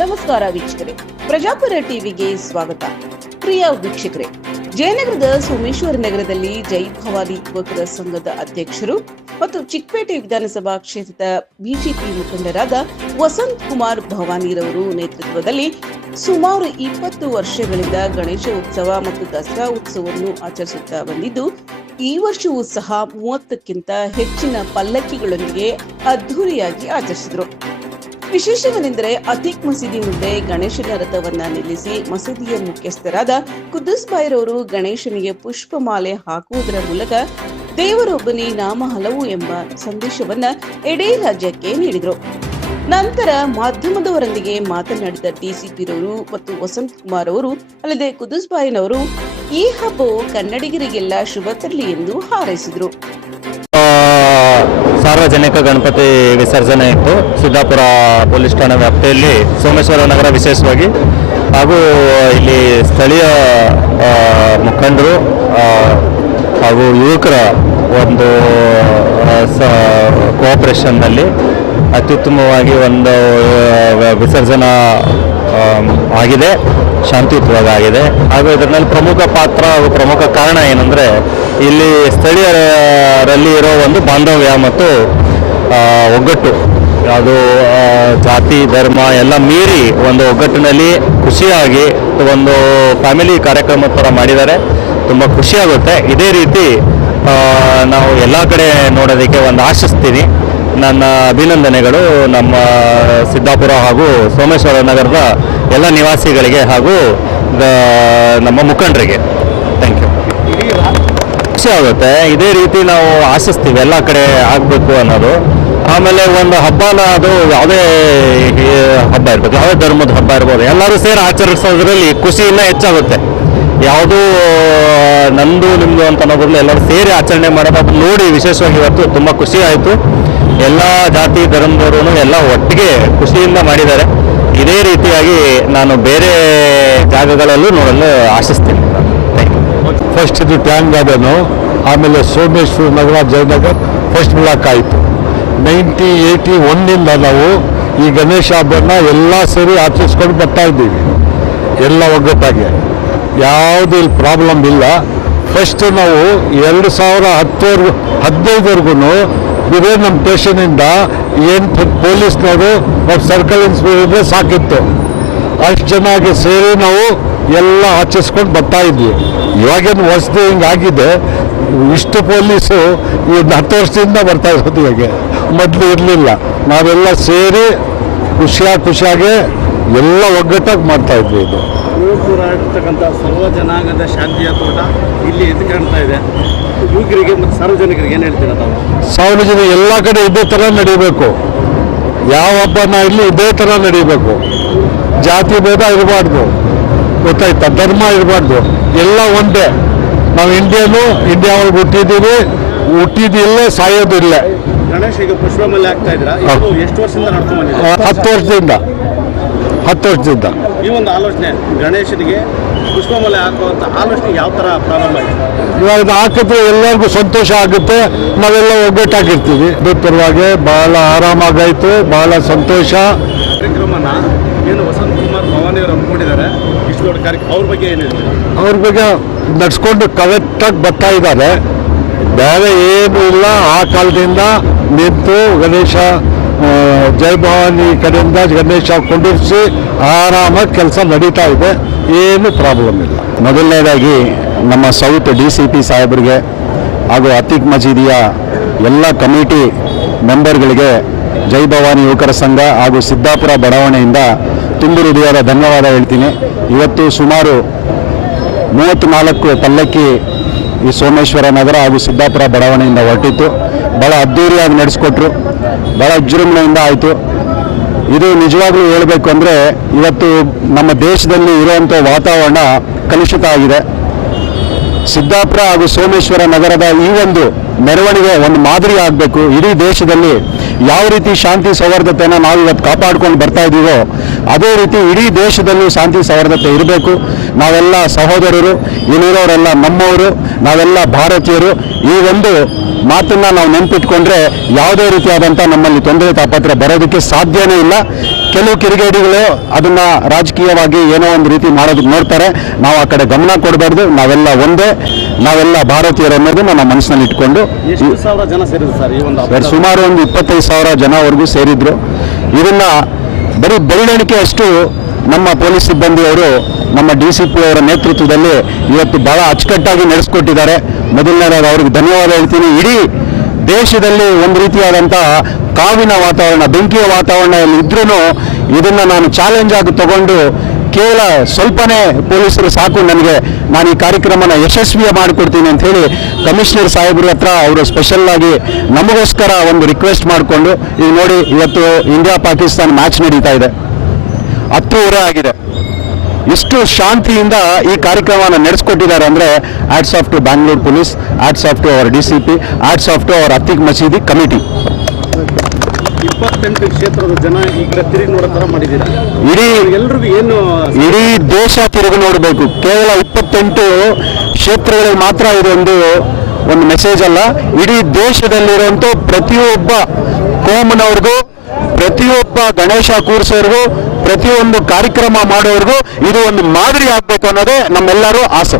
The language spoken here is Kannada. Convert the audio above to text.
ನಮಸ್ಕಾರ ವೀಕ್ಷಕರೇ. ಪ್ರಜಾಪುರ ಟಿವಿಗೆ ಸ್ವಾಗತ. ಪ್ರಿಯ ವೀಕ್ಷಕರೇ, ಜಯನಗರದ ಸೋಮೇಶ್ವರ ನಗರದಲ್ಲಿ ಜೈ ಭವಾನಿ ಯುವಕರ ಸಂಘದ ಅಧ್ಯಕ್ಷರು ಮತ್ತು ಚಿಕ್ಕಪೇಟೆ ವಿಧಾನಸಭಾ ಕ್ಷೇತ್ರದ ಬಿಜೆಪಿ ಮುಖಂಡರಾದ ವಸಂತ್ ಕುಮಾರ್ ಭವಾನಿರವರು ನೇತೃತ್ವದಲ್ಲಿ ಸುಮಾರು ಇಪ್ಪತ್ತು ವರ್ಷಗಳಿಂದ ಗಣೇಶ ಉತ್ಸವ ಮತ್ತು ದಸರಾ ಉತ್ಸವವನ್ನು ಆಚರಿಸುತ್ತಾ ಬಂದಿದ್ದು, ಈ ವರ್ಷವೂ ಸಹ ಮೂವತ್ತಕ್ಕಿಂತ ಹೆಚ್ಚಿನ ಪಲ್ಲಕ್ಕಿಗಳೊಂದಿಗೆ ಅದ್ಧೂರಿಯಾಗಿ ಆಚರಿಸಿದರು. ವಿಶೇಷವೇನೆಂದರೆ ಅತೀಕ್ ಮಸೀದಿ ಮುಂದೆ ಗಣೇಶನ ರಥವನ್ನ ನಿಲ್ಲಿಸಿ ಮಸೀದಿಯ ಮುಖ್ಯಸ್ಥರಾದ ಕುದ್ದುಸ್ ಬಾಯ್ರವರು ಗಣೇಶನಿಗೆ ಪುಷ್ಪಮಾಲೆ ಹಾಕುವುದರ ಮೂಲಕ ದೇವರೊಬ್ಬನೇ ನಾಮ ಹಲವು ಎಂಬ ಸಂದೇಶವನ್ನ ಇಡೀ ರಾಜ್ಯಕ್ಕೆ ನೀಡಿದರು. ನಂತರ ಮಾಧ್ಯಮದವರೊಂದಿಗೆ ಮಾತನಾಡಿದ ಡಿಸಿಪಿರವರು ಮತ್ತು ವಸಂತ್ ಕುಮಾರ್ ಅವರು, ಅಲ್ಲದೆ ಕುದುಸ್ ಬಾಯಿನವರು, ಈ ಹಬ್ಬವು ಕನ್ನಡಿಗರಿಗೆಲ್ಲ ಶುಭ ತರಲಿ ಎಂದು ಹಾರೈಸಿದರು. ಸಾರ್ವಜನಿಕ ಗಣಪತಿ ವಿಸರ್ಜನೆ ಇತ್ತು. ಸಿದ್ದಾಪುರ ಪೊಲೀಸ್ ಠಾಣೆ ವ್ಯಾಪ್ತಿಯಲ್ಲಿ ಸೋಮೇಶ್ವರ ನಗರ ವಿಶೇಷವಾಗಿ. ಹಾಗೂ ಇಲ್ಲಿ ಸ್ಥಳೀಯ ಮುಖಂಡರು ಹಾಗೂ ಯುವಕರ ಒಂದು ಸ ಕೋಆಪರೇಷನ್ನಲ್ಲಿ ಅತ್ಯುತ್ತಮವಾಗಿ ಒಂದು ವಿಸರ್ಜನಾ ಆಗಿದೆ. ಶಾಂತಿಯುತವಾಗಿ ಆಗಿದೆ. ಹಾಗೂ ಇದರಲ್ಲಿ ಪ್ರಮುಖ ಪಾತ್ರ ಹಾಗೂ ಪ್ರಮುಖ ಕಾರಣ ಏನಂದರೆ, ಇಲ್ಲಿ ಸ್ಥಳೀಯರಲ್ಲಿ ಇರೋ ಒಂದು ಬಾಂಧವ್ಯ ಮತ್ತು ಒಗ್ಗಟ್ಟು. ಅದು ಜಾತಿ, ಧರ್ಮ ಎಲ್ಲ ಮೀರಿ ಒಂದು ಒಗ್ಗಟ್ಟಿನಲ್ಲಿ ಖುಷಿಯಾಗಿ ಒಂದು ಫ್ಯಾಮಿಲಿ ಕಾರ್ಯಕ್ರಮ ಥರ ಮಾಡಿದ್ದಾರೆ. ತುಂಬ ಖುಷಿಯಾಗುತ್ತೆ. ಇದೇ ರೀತಿ ನಾವು ಎಲ್ಲ ಕಡೆ ನೋಡೋದಕ್ಕೆ ಒಂದು ಆಶಿಸ್ತೀನಿ. ನನ್ನ ಅಭಿನಂದನೆಗಳು ನಮ್ಮ ಸಿದ್ದಾಪುರ ಹಾಗೂ ಸೋಮೇಶ್ವರ ನಗರದ ಎಲ್ಲ ನಿವಾಸಿಗಳಿಗೆ ಹಾಗೂ ನಮ್ಮ ಮುಖಂಡರಿಗೆ. ಖುಷಿ ಆಗುತ್ತೆ. ಇದೇ ರೀತಿ ನಾವು ಆಶಿಸ್ತೀವಿ, ಎಲ್ಲ ಕಡೆ ಆಗಬೇಕು ಅನ್ನೋದು. ಆಮೇಲೆ ಒಂದು ಹಬ್ಬನ ಅದು ಯಾವುದೇ ಹಬ್ಬ ಇರ್ಬೋದು, ಯಾವುದೇ ಧರ್ಮದ ಹಬ್ಬ ಇರ್ಬೋದು, ಎಲ್ಲರೂ ಸೇರಿ ಆಚರಿಸೋದ್ರಲ್ಲಿ ಖುಷಿ ಇನ್ನೂ ಹೆಚ್ಚಾಗುತ್ತೆ. ಯಾವುದೂ, ನಂದು ನಿಮ್ಮದು ಅಂತ ಅನ್ನೋದ್ರಲ್ಲಿ ಎಲ್ಲರೂ ಸೇರಿ ಆಚರಣೆ ಮಾಡೋದು, ಅದು ನೋಡಿ ವಿಶೇಷವಾಗಿ ಇವತ್ತು ತುಂಬ ಖುಷಿ ಆಯಿತು. ಎಲ್ಲ ಜಾತಿ ಧರ್ಮದವರು ಎಲ್ಲ ಒಟ್ಟಿಗೆ ಖುಷಿಯಿಂದ ಮಾಡಿದ್ದಾರೆ. ಇದೇ ರೀತಿಯಾಗಿ ನಾನು ಬೇರೆ ಜಾಗಗಳಲ್ಲೂ ನೋಡಲು ಆಶಿಸ್ತೀನಿ. ಫಸ್ಟ್ ಇದು ಟ್ಯಾಂಕ್ ಗಾರ್ಡನು ಆಮೇಲೆ ಸೋಮೇಶ್ವರ ನಗರ, ಜಯನಗರ್ ಫಸ್ಟ್ ಬ್ಲಾಕ್ ಆಯಿತು. ನೈನ್ಟಿ ಏಯ್ಟಿ ಒನ್ನಿಂದ ನಾವು ಈ ಗಣೇಶ ಹಬ್ಬನ ಎಲ್ಲ ಸೇರಿ ಆಚರಿಸ್ಕೊಂಡು ಬರ್ತಾ ಇದ್ದೀವಿ. ಎಲ್ಲ ಒಗ್ಗಟ್ಟಾಗಿ. ಯಾವುದು ಇಲ್ಲಿ ಪ್ರಾಬ್ಲಮ್ ಇಲ್ಲ. ಫಸ್ಟ್ ನಾವು ಎರಡು ಸಾವಿರ ಹತ್ತುವರೆಗೂ ಹದಿನೈದುವರೆಗೂ ಇದೇ ನಮ್ಮ ಸ್ಟೇಷನಿಂದ ಏನು ಪೊಲೀಸ್ನವರು ಮತ್ತು ಸರ್ಕಲ್ ಇನ್ಸ್ಪೆಕ್ಟರ್ ಸಾಕಿತ್ತು. ಅಷ್ಟು ಚೆನ್ನಾಗಿ ಸೇರಿ ನಾವು ಎಲ್ಲ ಆಚರಿಸ್ಕೊಂಡು ಬರ್ತಾ ಇದ್ವಿ. ಇವಾಗೇನು ವಸತಿ ಹಿಂಗಾಗಿದೆ. ಇಷ್ಟು ಪೊಲೀಸು ಈ ಹತ್ತು ವರ್ಷದಿಂದ ಬರ್ತಾ ಇರೋದು ಇವಾಗ. ಮೊದಲು ಇರಲಿಲ್ಲ. ನಾವೆಲ್ಲ ಸೇರಿ ಖುಷಿಯಾಗಿ ಖುಷಿಯಾಗಿ ಎಲ್ಲ ಒಗ್ಗಟ್ಟಾಗಿ ಮಾಡ್ತಾ ಇದ್ವಿ ಇದು. ಆಗಿರ್ತಕ್ಕಂಥ ಸರ್ವ ಜನಾಂಗದ ಶಾಂತಿಯ ತೋಟ ಇಲ್ಲಿ ಎದ್ದು ಕಾಣ್ತಾ ಇದೆ. ಯುವಕರಿಗೆ ಮತ್ತು ಸಾರ್ವಜನಿಕರಿಗೆ ಏನು ಹೇಳ್ತೀರಾ ತಾವು? ಸಾರ್ವಜನಿಕ ಎಲ್ಲ ಕಡೆ ಇದೇ ಥರ ನಡೀಬೇಕು. ಯಾವ ಹಬ್ಬನ ಇಲ್ಲಿ ಇದೇ ಥರ ನಡೀಬೇಕು. ಜಾತಿ ಭೇದ ಇರಬಾರ್ದು. ಗೊತ್ತಾಯ್ತಾ? ಧರ್ಮ ಇರಬಾರ್ದು. ಎಲ್ಲ ಒಂದೇ. ನಾವು ಇಂಡಿಯನು ಇಂಡಿಯಾ ಒಳಗೆ ಹುಟ್ಟಿದ್ದೀವಿ ಹುಟ್ಟಿದಿಲ್ಲೇ ಸಾಯೋದಿಲ್ಲ ಗಣೇಶ್ ಈಗ ಪುಷ್ಪಮಲ್ಲಿ ಆಗ್ತಾ ಇದ್ದೀರಾ? ಇದು ಎಷ್ಟು ವರ್ಷದಿಂದ ನಡ್ಕೊಂಡು ಹತ್ತು ವರ್ಷದಿಂದ. ಹತ್ತು ವರ್ಷದಿಂದ. ಈ ಒಂದು ಆಲೋಚನೆ ಗಣೇಶನಿಗೆ ಪುಷ್ಪಮಲೆ ಹಾಕುವಂಥ ಆಲೋಚನೆ ಯಾವ ತರ ಪ್ರಾರಂಭ ಆಯಿತು? ಇವಾಗ ಇದು ಹಾಕಿದ್ರೆ ಎಲ್ಲರಿಗೂ ಸಂತೋಷ ಆಗುತ್ತೆ. ನಾವೆಲ್ಲ ಒಗ್ಗಟ್ಟಾಗಿರ್ತೀವಿ. ಪರವಾಗಿ ಬಹಳ ಆರಾಮಾಗಾಯ್ತು ಬಹಳ ಸಂತೋಷ. ಕಾರ್ಯಕ್ರಮನ ಹಮ್ಮಿಕೊಂಡಿದ್ದಾರೆ ಇಷ್ಟು ದೊಡ್ಡ ಕಾರ್ಯಕ್ರಮ ಅವ್ರ ಬಗ್ಗೆ ಏನು ಹೇಳ್ತೀರಾ? ಅವ್ರ ಬಗ್ಗೆ ನಡ್ಸ್ಕೊಂಡು ಕರೆಕ್ಟಾಗಿ ಬರ್ತಾ ಇದ್ದಾರೆ. ಬೇರೆ ಏನು ಇಲ್ಲ. ಆ ಕಾಲದಿಂದ ನಿಂತು ಗಣೇಶ ಜೈ ಭವಾನಿ ಕಡೆಯಿಂದ ಗಣೇಶ ಕೊಂಡಿರಿಸಿ ಆರಾಮಾಗಿ ಕೆಲಸ ನಡೀತಾ ಇದೆ. ಏನು ಪ್ರಾಬ್ಲಮ್ ಇಲ್ಲ. ಮೊದಲನೇದಾಗಿ ನಮ್ಮ ಸೌತ್ ಡಿ ಸಿ ಪಿ ಸಾಹೇಬರಿಗೆ ಹಾಗೂ ಅತೀಕ್ ಮಜೀದಿಯ ಎಲ್ಲ ಕಮಿಟಿ ಮೆಂಬರ್ಗಳಿಗೆ ಜೈ ಭವಾನಿ ಯುವಕರ ಸಂಘ ಹಾಗೂ ಸಿದ್ದಾಪುರ ಬಡಾವಣೆಯಿಂದ ತುಂಬು ಹೃದಯದ ಧನ್ಯವಾದ ಹೇಳ್ತೀನಿ. ಇವತ್ತು ಸುಮಾರು ಮೂವತ್ತ್ನಾಲ್ಕು ಪಲ್ಲಕ್ಕಿ ಈ ಸೋಮೇಶ್ವರ ನಗರ ಹಾಗೂ ಸಿದ್ದಾಪುರ ಬಡಾವಣೆಯಿಂದ ಹೊರಟಿತ್ತು. ಭಾಳ ಅದ್ಧೂರಿಯಾಗಿ ನಡೆಸ್ಕೊಟ್ರು. ಭಾಳ ವಿಜೃಂಭಣೆಯಿಂದ ಆಯಿತು. ಇದು ನಿಜವಾಗ್ಲೂ ಹೇಳಬೇಕು ಅಂದರೆ ಇವತ್ತು ನಮ್ಮ ದೇಶದಲ್ಲಿ ಇರುವಂಥ ವಾತಾವರಣ ಕಲುಷಿತ ಆಗಿದೆ. ಸಿದ್ದಾಪುರ ಹಾಗೂ ಸೋಮೇಶ್ವರ ನಗರದ ಈ ಒಂದು ಮೆರವಣಿಗೆ ಒಂದು ಮಾದರಿ ಆಗಬೇಕು. ಇಡೀ ದೇಶದಲ್ಲಿ ಯಾವ ರೀತಿ ಶಾಂತಿ ಸೌಹಾರ್ದತೆಯನ್ನು ನಾವು ಇವತ್ತು ಕಾಪಾಡ್ಕೊಂಡು ಬರ್ತಾ ಇದ್ದೀವೋ ಅದೇ ರೀತಿ ಇಡೀ ದೇಶದಲ್ಲೂ ಶಾಂತಿ ಸೌಹಾರ್ದತೆ ಇರಬೇಕು. ನಾವೆಲ್ಲ ಸಹೋದರರು ಇಲ್ಲಿರೋರೆಲ್ಲ ನಮ್ಮವರು, ನಾವೆಲ್ಲ ಭಾರತೀಯರು, ಈ ಒಂದು ಮಾತನ್ನ ನಾವು ನೆನಪಿಟ್ಕೊಂಡ್ರೆ ಯಾವುದೇ ರೀತಿಯಾದಂಥ ನಮ್ಮಲ್ಲಿ ತೊಂದರೆ ತಾಪತ್ರ ಬರೋದಕ್ಕೆ ಸಾಧ್ಯನೇ ಇಲ್ಲ. ಕೆಲವು ಕಿರಿಗೇಡಿಗಳು ಅದನ್ನ ರಾಜಕೀಯವಾಗಿ ಏನೋ ಒಂದು ರೀತಿ ಮಾಡೋದಕ್ಕೆ ನೋಡ್ತಾರೆ. ನಾವು ಆ ಕಡೆ ಗಮನ ಕೊಡಬಾರ್ದು. ನಾವೆಲ್ಲ ಒಂದೇ. ನಾವೆಲ್ಲ ಭಾರತೀಯರು ಅನ್ನೋದು ನಮ್ಮ ಮನಸ್ಸಿನಲ್ಲಿ ಇಟ್ಕೊಂಡು ಸರ್ ಸುಮಾರು ಒಂದು ಇಪ್ಪತ್ತೈದು ಸಾವಿರ ಜನವರೆಗೂ ಸೇರಿದ್ರು. ಇದನ್ನ ಬರೀ ಬೆರಳಿಕೆ ಅಷ್ಟು ನಮ್ಮ ಪೊಲೀಸ್ ಸಿಬ್ಬಂದಿಯವರು ನಮ್ಮ ಡಿ ಸಿ ಪಿ ಅವರ ನೇತೃತ್ವದಲ್ಲಿ ಇವತ್ತು ಬಹಳ ಅಚ್ಚುಕಟ್ಟಾಗಿ ನಡೆಸ್ಕೊಟ್ಟಿದ್ದಾರೆ. ಮೊದಲನೇದಾಗಿ ಅವ್ರಿಗೆ ಧನ್ಯವಾದ ಹೇಳ್ತೀನಿ. ಇಡೀ ದೇಶದಲ್ಲಿ ಒಂದು ರೀತಿಯಾದಂಥ ಕಾವಿನ ವಾತಾವರಣ ಬೆಂಕಿಯ ವಾತಾವರಣ ಇದ್ರೂ ಇದನ್ನ ನಾನು ಚಾಲೆಂಜ್ ಆಗಿ ತಗೊಂಡು ಕೇವಲ ಸ್ವಲ್ಪನೇ ಪೊಲೀಸರು ಸಾಕು ನನಗೆ. ನಾನು ಈ ಕಾರ್ಯಕ್ರಮನ ಯಶಸ್ವಿಯ ಮಾಡಿಕೊಡ್ತೀನಿ ಅಂತ ಹೇಳಿ ಕಮಿಷನರ್ ಸಾಹೇಬ್ರ ಹತ್ರ ಅವರು ಸ್ಪೆಷಲ್ ಆಗಿ ನಮಗೋಸ್ಕರ ಒಂದು ರಿಕ್ವೆಸ್ಟ್ ಮಾಡಿಕೊಂಡು ಈಗ ನೋಡಿ ಇವತ್ತು ಇಂಡಿಯಾ ಪಾಕಿಸ್ತಾನ ಮ್ಯಾಚ್ ನಡೀತಾ ಇದೆ. ಹತ್ತೂವರೆ ಆಗಿದೆ. ಇಷ್ಟು ಶಾಂತಿಯಿಂದ ಈ ಕಾರ್ಯಕ್ರಮವನ್ನು ನಡೆಸ್ಕೊಟ್ಟಿದ್ದಾರೆ ಅಂದರೆ hats off to Bangalore police hats off to our D C P hats off to our Atiq Masjid committee ಇಪ್ಪತ್ತೆಂಟು ಕ್ಷೇತ್ರದ ಜನ ಈ ಕಡೆ ತಿರುಗಿ ನೋಡೋ ಥರ ಮಾಡಿದ್ದೀರಾ? ಇಡೀ ಎಲ್ರಿಗೂ ಏನು ಇಡೀ ದೇಶ ತಿರುಗಿ ನೋಡಬೇಕು. ಕೇವಲ ಇಪ್ಪತ್ತೆಂಟು ಕ್ಷೇತ್ರಗಳಿಗೆ ಮಾತ್ರ ಇದೊಂದು ಒಂದು ಮೆಸೇಜ್ ಅಲ್ಲ. ಇಡೀ ದೇಶದಲ್ಲಿರುವಂಥ ಪ್ರತಿಯೊಬ್ಬ ಕೋಮನವ್ರಿಗೂ ಪ್ರತಿಯೊಬ್ಬ ಗಣೇಶ ಕೂರಿಸೋರ್ಗೂ ಪ್ರತಿಯೊಂದು ಕಾರ್ಯಕ್ರಮ ಮಾಡೋರ್ಗೂ ಇದು ಒಂದು ಮಾದರಿ ಆಗಬೇಕು ಅನ್ನೋದೇ ನಮ್ಮೆಲ್ಲರೂ ಆಸೆ.